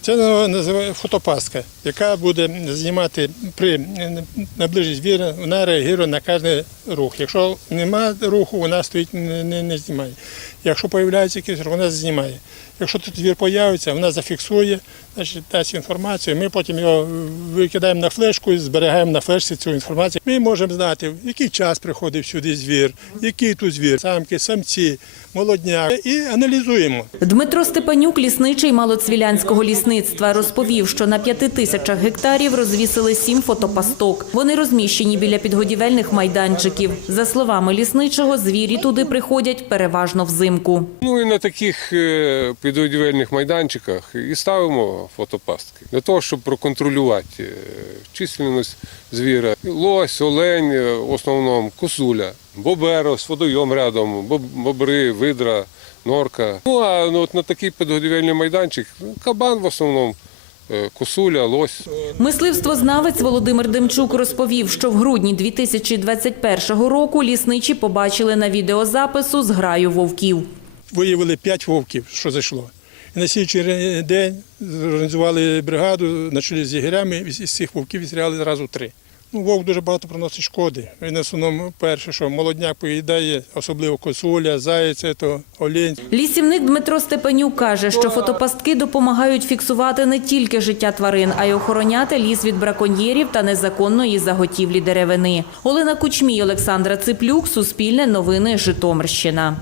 Це називає фотопастка, яка буде знімати при наближенні звіра, вона реагує на кожен рух. Якщо немає руху, вона стоїть не, не, знімає. Якщо з'являється якийсь рух, вона знімає. Якщо тут звір з'явиться, вона зафіксує, значить дасть інформацію. Ми потім його викидаємо на флешку і зберігаємо на флешці цю інформацію. Ми можемо знати, в який час приходив сюди звір, який тут звір, самки, самці, молодняк. І аналізуємо. Дмитро Степанюк, лісничий малоцвілянського лісництва, розповів, що на п'яти тисячах гектарів розвісили сім фотопасток. Вони розміщені біля підгодівельних майданчиків. За словами лісничого, звірі туди приходять переважно взимку. Ну і на таких е, підгодівельних майданчиках і ставимо фотопастки для того, щоб проконтролювати е, численність звіра. Лось, олень, е, в основному косуля, боберос, водойом рядом, боб- бобри, видра, норка. Ну а ну, от на такий підгодівельний майданчик ну, кабан в основному, е, косуля, лось. Мисливствознавець Володимир Демчук розповів, що в грудні 2021 року лісничі побачили на відеозапису зграю вовків. виявили п'ять вовків, що зайшло. І на слідчий день зорганізували бригаду на чолі з єгерями, і з цих вовків відстріляли зразу три. Вовк дуже багато приносить шкоди. Він основному перше, що молодняк поїдає, особливо косуля, зайця, то олень. Лісівник Дмитро Степанюк каже, що фотопастки допомагають фіксувати не тільки життя тварин, а й охороняти ліс від браконьєрів та незаконної заготівлі деревини. Олена Кучмій, Олександра Циплюк, Суспільне новини, Житомирщина.